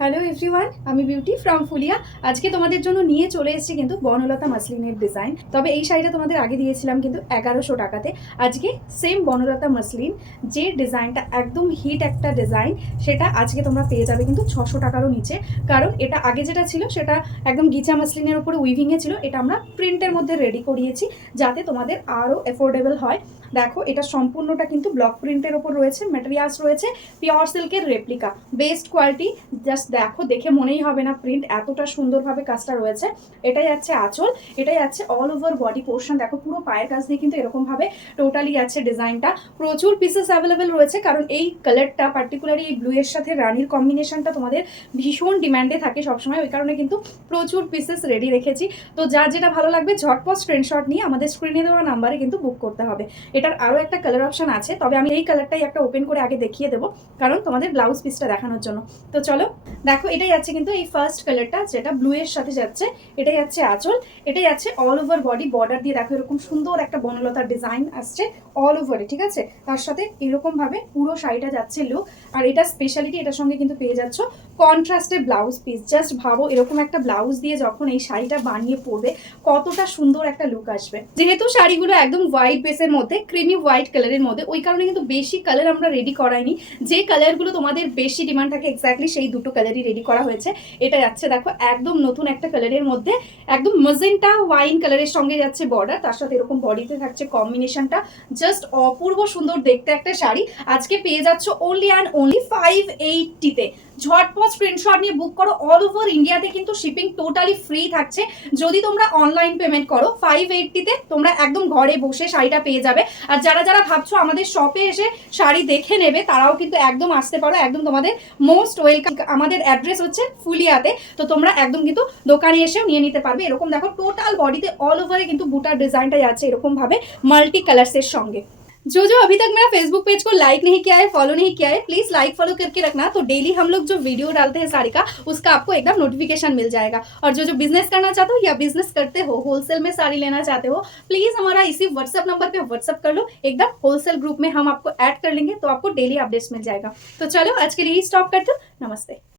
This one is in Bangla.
হ্যালো এভরিওয়ান, আমি বিউটি ফ্রম ফুলিয়া। আজকে তোমাদের জন্য নিয়ে চলে এসেছি কিন্তু বনলতা মাসলিনের ডিজাইন। তবে এই শাড়িটা তোমাদের আগে দিয়েছিলাম কিন্তু 1100 টাকাতে। আজকে সেম বনলতা মাসলিন, যে ডিজাইনটা একদম হিট একটা ডিজাইন, সেটা আজকে তোমরা পেয়ে যাবে কিন্তু 600 টাকারও নিচে। কারণ এটা আগে যেটা ছিল সেটা একদম গিচা মাসলিনের উপরে উইভিংয়ে ছিল, এটা আমরা প্রিন্টের মধ্যে রেডি করিয়েছি যাতে তোমাদের আরও অ্যাফোর্ডেবল হয়। দেখো, এটা সম্পূর্ণটা কিন্তু ব্লক প্রিন্টের ওপর রয়েছে, ম্যাটেরিয়ালস রয়েছে পিওর সিল্কের রেপ্লিকা, বেস্ট কোয়ালিটি। জাস্ট দেখো, দেখে মনেই হবে না প্রিন্ট, এতটা সুন্দরভাবে কাজটা রয়েছে। এটাই আছে আঁচল, এটাই আছে অল ওভার বডি পোর্শন। দেখো, পুরো পায়ের কাছ দিয়ে কিন্তু এরকমভাবে টোটালি আছে ডিজাইনটা। প্রচুর পিসেস অ্যাভেলেবেল রয়েছে, কারণ এই কালারটা পার্টিকুলারলি এই ব্লু এর সাথে রানির কম্বিনেশনটা তোমাদের ভীষণ ডিম্যান্ডে থাকে সবসময়, ওই কারণে কিন্তু প্রচুর পিসেস রেডি রেখেছি। তো যার যেটা ভালো লাগবে ঝটপট স্ক্রিনশট নিয়ে আমাদের স্ক্রিনে দেওয়া নাম্বারে কিন্তু বুক করতে হবে। এটার আরও একটা কালার অপশন আছে, তবে আমি এই কালারটাই একটা ওপেন করে আগে দেখিয়ে দেবো, কারণ তোমাদের ব্লাউজ পিসটা দেখানোর জন্য। তো চলো দেখো, এটাই আছে কিন্তু এই ফার্স্ট কালারটা, যেটা ব্লু এর সাথে যাচ্ছে। এটাই আছে আঁচল, এটাই আছে অল ওভার বডি। বর্ডার দিয়ে দেখো এরকম সুন্দর একটা বনলতার ডিজাইন আসছে অল ওভারে, ঠিক আছে। তার সাথে এরকম ভাবে পুরো শাড়িটা যাচ্ছে লুক। আর এটা স্পেশালিটি, এটার সঙ্গে কিন্তু পেয়ে যাচ্ছ কন্ট্রাস্টের ব্লাউজ পিস। জাস্ট ভাবো, এরকম একটা ব্লাউজ দিয়ে যখন এই শাড়িটা বানিয়ে পরবে কতটা সুন্দর একটা লুক আসবে। যেহেতু শাড়িগুলো একদম হোয়াইট বেসের মধ্যে, ক্রিমি হোয়াইট কালারের মধ্যে, ওই কারণে কিন্তু বেশি কালার আমরা রেডি করাইনি। যে কালারগুলো তোমাদের বেশি ডিমান্ড থাকে এক্স্যাক্টলি সেই দুটো কালারই রেডি করা হয়েছে। এটা যাচ্ছে দেখো একদম নতুন একটা কালারের মধ্যে, একদম মেজেন্টা ওয়াইন কালারের সঙ্গে যাচ্ছে বর্ডার, তার সাথে এরকম বডিতে থাকছে কম্বিনেশনটা। জাস্ট অপূর্ব সুন্দর দেখতে একটা শাড়ি। আজকে পেয়ে যাচ্ছ অনলি অ্যান্ড অনলি 580-তে। ঝটপট স্ক্রিনশট নিয়ে বুক করো। অল ওভার ইন্ডিয়াতে কিন্তু শিপিং টোটালি ফ্রি থাকছে। যদি তোমরা অনলাইন পেমেন্ট করো 580-তে তোমরা একদম ঘরে বসে শাড়িটা পেয়ে যাবে। আর যারা যারা ভাবছো আমাদের শপে এসে শাড়ি দেখে নেবে, তারাও কিন্তু একদম আসতে পারো, একদম তোমাদের মোস্ট ওয়েলকাম। আমাদের অ্যাড্রেস হচ্ছে ফুলিয়াতে, তো তোমরা একদম কিন্তু দোকানে এসেও নিয়ে নিতে পারবে। এরকম দেখো টোটাল বডিতে অল ওভারে কিন্তু বুটার डिजाइनটা যাচ্ছে এরকম ভাবে মাল্টি কালার্সের সঙ্গে। जो अभी तक मेरा फेसबुक पेज को लाइक नहीं किया है, फॉलो नहीं किया है, प्लीज लाइक फॉलो करके रखना। तो डेली हम लोग जो वीडियो डालते हैं साड़ी का, उसका आपको एकदम नोटिफिकेशन मिल जाएगा। और जो बिजनेस करना चाहते हो या बिजनेस करते हो, होलसेल में साड़ी लेना चाहते हो, प्लीज हमारा इसी व्हाट्सएप नंबर पे व्हाट्सएप कर लो। एकदम होलसेल ग्रुप में हम आपको ऐड कर लेंगे, तो आपको डेली अपडेट्स मिल जाएगा। तो चलो आज के लिए स्टॉप करते हो। नमस्ते।